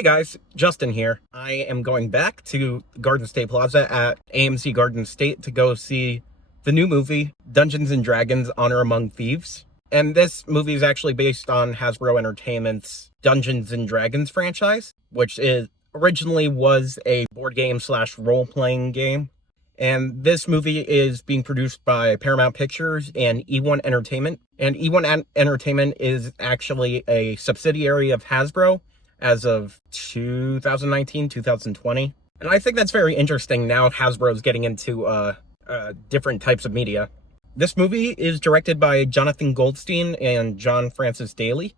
Hey guys, Justin here. I am going back to Garden State Plaza at AMC Garden State to go see the new movie, Dungeons & Dragons: Honor Among Thieves. And this movie is actually based on Hasbro Entertainment's Dungeons & Dragons franchise, which originally was a board game / role-playing game. And this movie is being produced by Paramount Pictures and E1 Entertainment. And E1 Entertainment is actually a subsidiary of Hasbro as of 2019, 2020. And I think that's very interesting now Hasbro is getting into different types of media. This movie is directed by Jonathan Goldstein and John Francis Daly.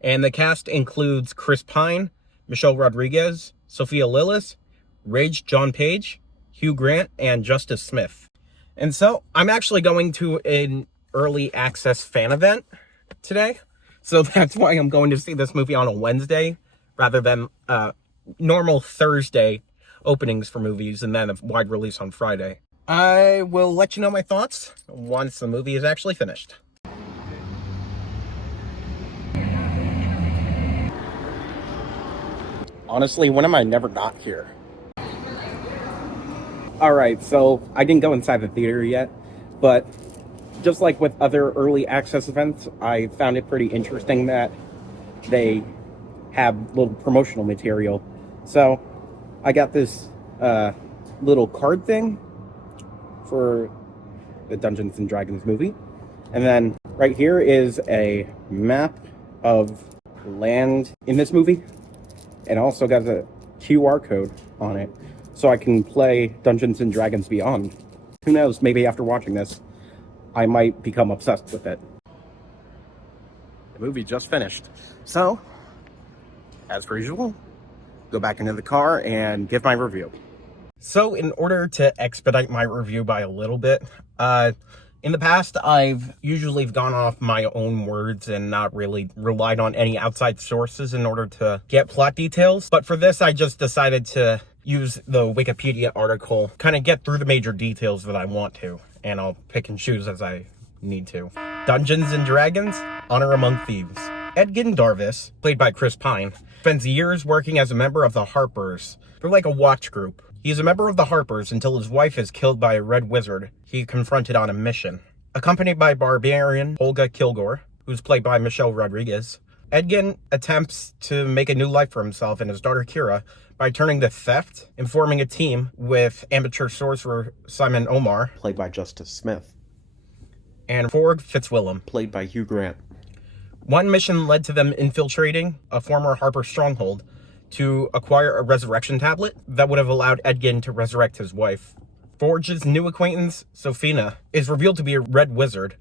And the cast includes Chris Pine, Michelle Rodriguez, Sophia Lillis, Rage John Page, Hugh Grant, and Justice Smith. And so I'm actually going to an early access fan event today. So that's why I'm going to see this movie on a Wednesday rather than normal Thursday openings for movies and then a wide release on Friday. I will let you know my thoughts once the movie is actually finished. Honestly, when am I never not here? Alright, so I didn't go inside the theater yet, but just like with other early access events, I found it pretty interesting that they have little promotional material. So I got this little card thing for the Dungeons & Dragons movie. And then right here is a map of land in this movie. And also got a QR code on it so I can play Dungeons & Dragons Beyond. Who knows, maybe after watching this, I might become obsessed with it. The movie just finished. So, as per usual, go back into the car and give my review. So, in order to expedite my review by a little bit, in the past, I've usually gone off my own words and not really relied on any outside sources in order to get plot details. But for this, I just decided to use the Wikipedia article, kind of get through the major details that I want to, and I'll pick and choose as I need to. Dungeons & Dragons: Honor Among Thieves. Edgar Darvis, played by Chris Pine, spends years working as a member of the Harpers. They're like a watch group. He's a member of the Harpers until his wife is killed by a red wizard he confronted on a mission. Accompanied by barbarian Holgut Kilgore, who's played by Michelle Rodriguez, Edgar attempts to make a new life for himself and his daughter Kira by turning to theft and forming a team with amateur sorcerer Simon Omar, played by Justice Smith, and Forg Fitzwillem, played by Hugh Grant. One mission led to them infiltrating a former Harper stronghold to acquire a resurrection tablet that would have allowed Edgar to resurrect his wife. Forge's new acquaintance, Sophina, is revealed to be a red wizard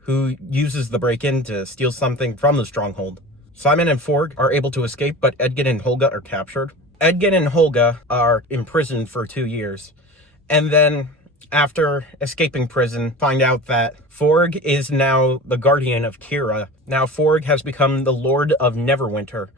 who uses the break-in to steal something from the stronghold. Simon and Forg are able to escape, but Edgar and Holga are captured. Edgar and Holga are imprisoned for 2 years, and then after escaping prison, find out that Forg is now the guardian of Kira. Now Forg has become the Lord of Neverwinter.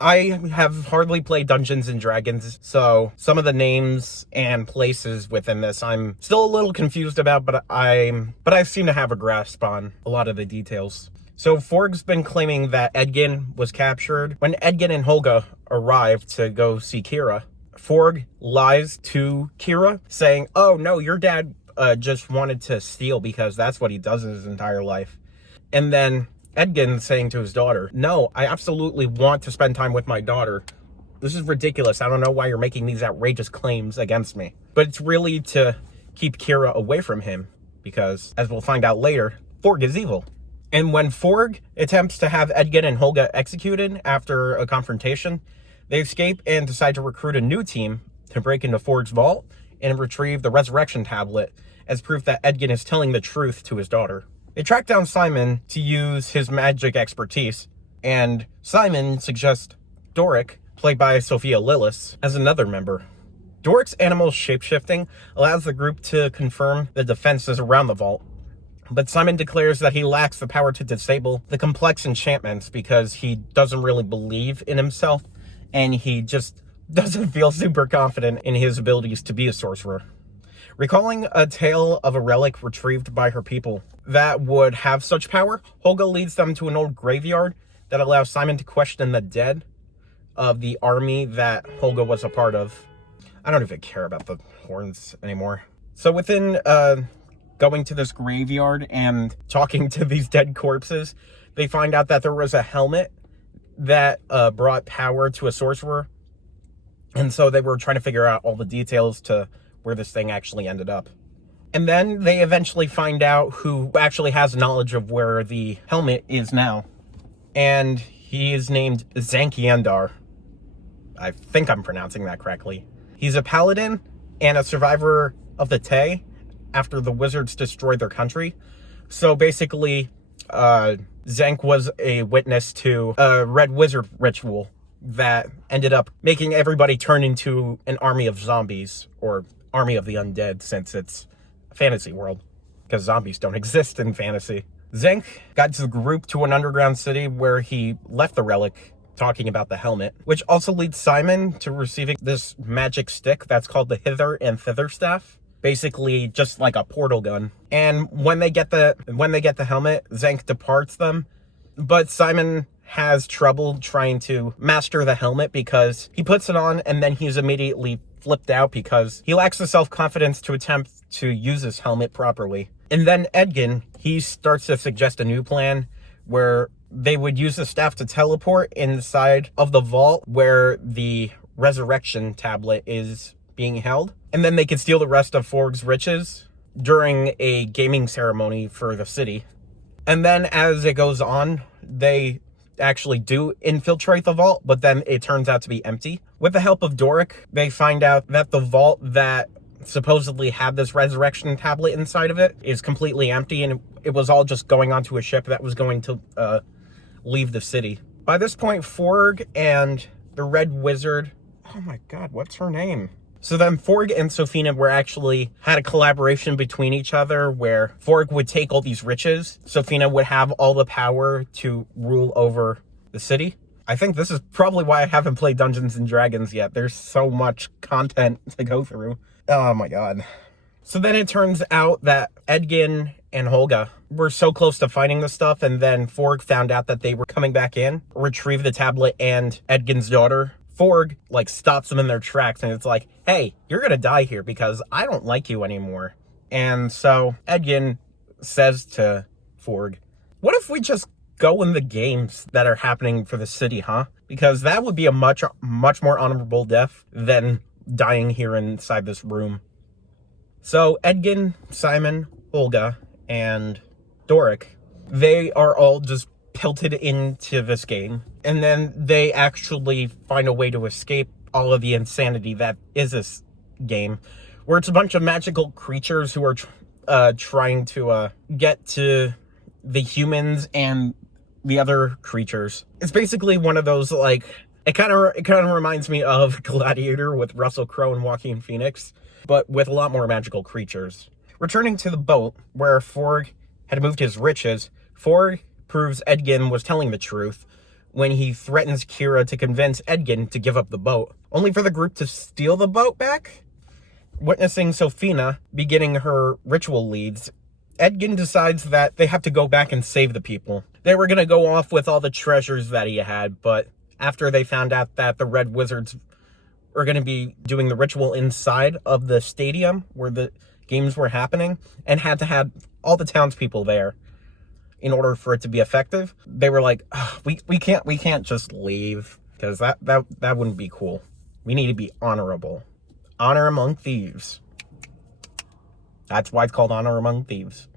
I have hardly played Dungeons & Dragons, so some of the names and places within this I'm still a little confused about, but I seem to have a grasp on a lot of the details. So Forg's been claiming that Edgar was captured. When Edgar and Holga arrive to go see Kira, Forg lies to Kira, saying, "Oh no, your dad just wanted to steal because that's what he does in his entire life." And then Edgar saying to his daughter, "No, I absolutely want to spend time with my daughter. This is ridiculous. I don't know why you're making these outrageous claims against me." But it's really to keep Kira away from him because, as we'll find out later, Forg is evil. And when Forg attempts to have Edgar and Holga executed after a confrontation, they escape and decide to recruit a new team to break into Forg's vault and retrieve the resurrection tablet as proof that Edgar is telling the truth to his daughter. They track down Simon to use his magic expertise, and Simon suggests Doric, played by Sophia Lillis, as another member. Doric's animal shapeshifting allows the group to confirm the defenses around the vault, but Simon declares that he lacks the power to disable the complex enchantments because he doesn't really believe in himself, and he just doesn't feel super confident in his abilities to be a sorcerer. Recalling a tale of a relic retrieved by her people that would have such power, Holga leads them to an old graveyard that allows Simon to question the dead of the army that Holgut was a part of. I don't even care about the horns anymore. So within going to this graveyard and talking to these dead corpses, they find out that there was a helmet that brought power to a sorcerer. And so they were trying to figure out all the details to where this thing actually ended up. And then they eventually find out who actually has knowledge of where the helmet is now. And he is named Zankiandar. I think I'm pronouncing that correctly. He's a paladin and a survivor of the Tay after the wizards destroyed their country. So basically, Zank was a witness to a red wizard ritual that ended up making everybody turn into an army of zombies, or army of the undead, since it's a fantasy world, because zombies don't exist in fantasy. Zank got the group to an underground city where he left the relic, talking about the helmet, which also leads Simon to receiving this magic stick that's called the Hither and Thither staff. Basically just like a portal gun. And when they get the helmet, Zank departs them, but Simon has trouble trying to master the helmet because he puts it on and then he's immediately flipped out because he lacks the self-confidence to attempt to use his helmet properly. And then Edgar, he starts to suggest a new plan where they would use the staff to teleport inside of the vault where the resurrection tablet is being held. And then they could steal the rest of Forg's riches during a gaming ceremony for the city. And then as it goes on, they actually do infiltrate the vault, but then it turns out to be empty. With the help of Doric, they find out that the vault that supposedly had this resurrection tablet inside of it is completely empty, and it was all just going onto a ship that was going to leave the city. By this point, Forg and the Red Wizard, oh my god, what's her name? So then Forg and Sofina had a collaboration between each other where Forg would take all these riches. Sofina would have all the power to rule over the city. I think this is probably why I haven't played Dungeons and Dragons yet. There's so much content to go through. Oh my god. So then it turns out that Edgar and Holga were so close to finding the stuff, and then Forg found out that they were coming back in, retrieved the tablet and Edgar's daughter. Forg, stops them in their tracks, and it's like, hey, you're gonna die here because I don't like you anymore. And so Edgar says to Forg, what if we just go in the games that are happening for the city, huh? Because that would be a much more honorable death than dying here inside this room. So Edgar, Simon, Olga, and Doric, they are all just pelted into this game, and then they actually find a way to escape all of the insanity that is this game, where it's a bunch of magical creatures who are trying to get to the humans and the other creatures. It's basically one of those, it kind of reminds me of Gladiator with Russell Crowe and Joaquin Phoenix, but with a lot more magical creatures. Returning to the boat where Forg had moved his riches, Forg proves Edgar was telling the truth when he threatens Kira to convince Edgar to give up the boat, only for the group to steal the boat back. Witnessing Sofina beginning her ritual leads, Edgar decides that they have to go back and save the people. They were going to go off with all the treasures that he had, but after they found out that the Red Wizards were going to be doing the ritual inside of the stadium where the games were happening, and had to have all the townspeople there in order for it to be effective, they were like, we can't just leave, because that wouldn't be cool. We need to be honorable. Honor among thieves. That's why it's called Honor Among Thieves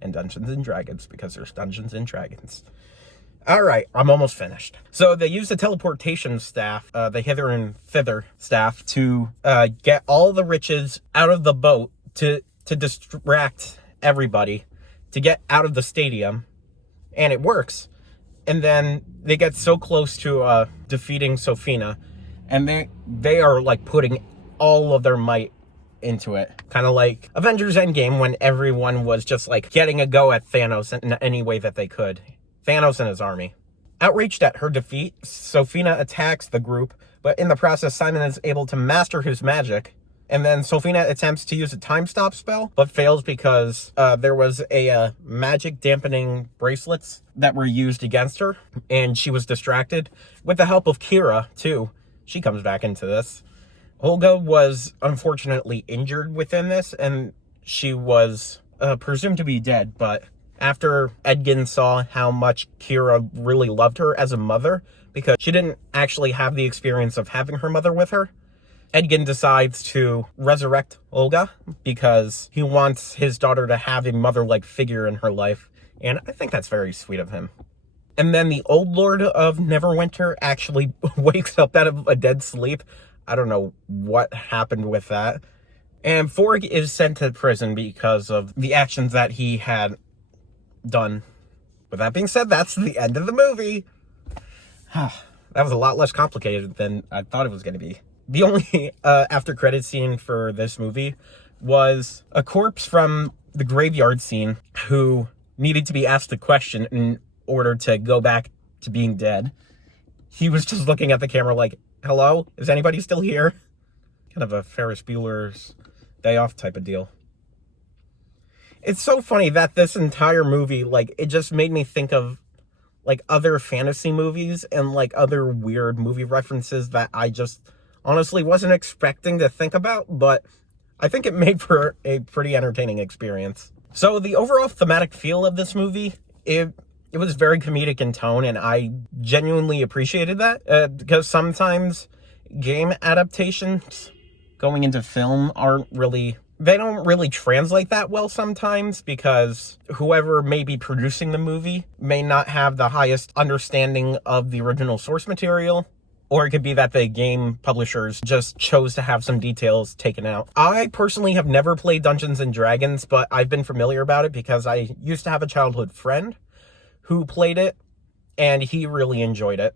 and Dungeons and Dragons, because there's Dungeons and Dragons. All right, I'm almost finished. So they use the teleportation staff, the Hither and Thither staff, to get all the riches out of the boat to distract everybody, to get out of the stadium, and it works. And then they get so close to defeating Sofina, and they are putting all of their might into it. Kind of like Avengers Endgame, when everyone was just getting a go at Thanos in any way that they could. Thanos and his army. Outraged at her defeat, Sofina attacks the group, but in the process, Simon is able to master his magic And then Sofina attempts to use a time stop spell, but fails because there was a magic dampening bracelets that were used against her, and she was distracted. With the help of Kira, too, she comes back into this. Holgut was unfortunately injured within this, and she was presumed to be dead, but after Edgar saw how much Kira really loved her as a mother, because she didn't actually have the experience of having her mother with her, Edgar decides to resurrect Olga because he wants his daughter to have a mother-like figure in her life, and I think that's very sweet of him. And then the old Lord of Neverwinter actually wakes up out of a dead sleep. I don't know what happened with that. And Forg is sent to prison because of the actions that he had done. With that being said, that's the end of the movie. That was a lot less complicated than I thought it was going to be. The only after credit scene for this movie was a corpse from the graveyard scene who needed to be asked a question in order to go back to being dead. He was just looking at the camera like, hello, is anybody still here? Kind of a Ferris Bueller's Day Off type of deal. It's so funny that this entire movie, like, it just made me think of, like, other fantasy movies and, like, other weird movie references that I just honestly wasn't expecting to think about, but I think it made for a pretty entertaining experience. So the overall thematic feel of this movie, it was very comedic in tone, and I genuinely appreciated that, because sometimes game adaptations going into film they don't really translate that well sometimes, because whoever may be producing the movie may not have the highest understanding of the original source material. Or it could be that the game publishers just chose to have some details taken out. I personally have never played Dungeons & Dragons, but I've been familiar about it because I used to have a childhood friend who played it, and he really enjoyed it.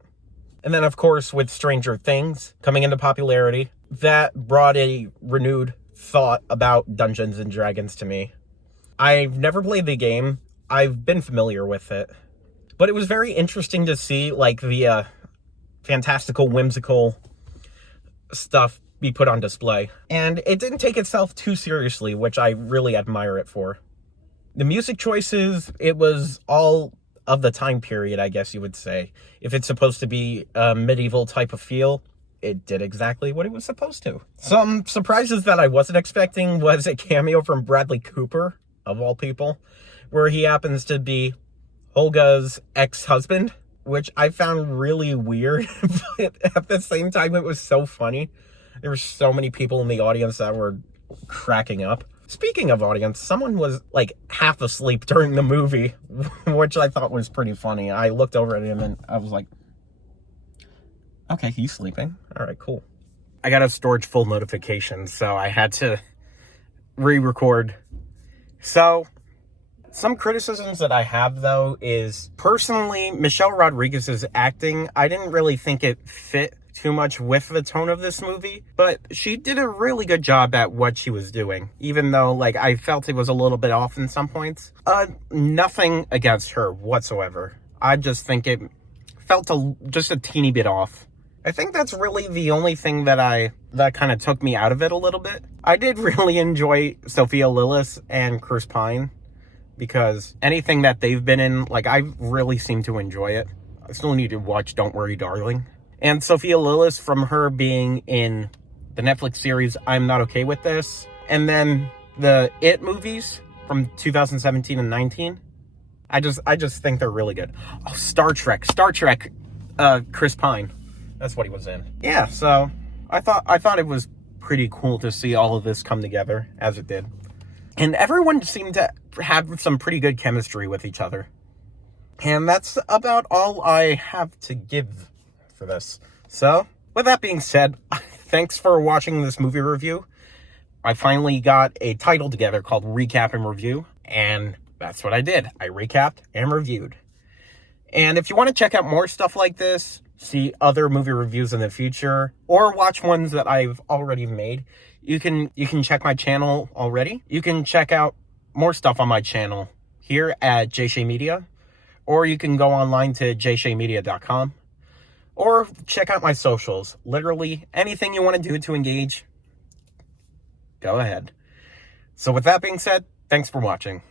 And then, of course, with Stranger Things coming into popularity, that brought a renewed thought about Dungeons & Dragons to me. I've never played the game. I've been familiar with it. But it was very interesting to see, like, the fantastical, whimsical stuff be put on display. And it didn't take itself too seriously, which I really admire it for. The music choices, it was all of the time period, I guess you would say. If it's supposed to be a medieval type of feel, it did exactly what it was supposed to. Some surprises that I wasn't expecting was a cameo from Bradley Cooper, of all people, where he happens to be Olga's ex-husband, which I found really weird, but at the same time, it was so funny. There were so many people in the audience that were cracking up. Speaking of audience, someone was, like, half asleep during the movie, which I thought was pretty funny. I looked over at him and I was like, okay, he's sleeping. All right, cool. I got a storage full notification, so I had to re-record. So some criticisms that I have, though, is personally, Michelle Rodriguez's acting, I didn't really think it fit too much with the tone of this movie, but she did a really good job at what she was doing, even though, like, I felt it was a little bit off in some points. Nothing against her whatsoever. I just think it felt just a teeny bit off. I think that's really the only thing that kind of took me out of it a little bit. I did really enjoy Sophia Lillis and Chris Pine, because anything that they've been in, like, I really seem to enjoy it. I still need to watch Don't Worry, Darling. And Sophia Lillis, from her being in the Netflix series I'm Not Okay With This, and then the It movies from 2017 and 19, I just think they're really good. Oh, Star Trek, Chris Pine. That's what he was in. Yeah, so I thought it was pretty cool to see all of this come together as it did. And everyone seemed to have some pretty good chemistry with each other. And that's about all I have to give for this. So, with that being said, thanks for watching this movie review. I finally got a title together called Recap and Review, and that's what I did. I recapped and reviewed. And if you want to check out more stuff like this, see other movie reviews in the future, or watch ones that I've already made, you can check my channel already. You can check out more stuff on my channel here at JSheaMedia, or you can go online to JSheaMedia.com, or check out my socials. Literally anything you want to do to engage, go ahead. So with that being said, thanks for watching.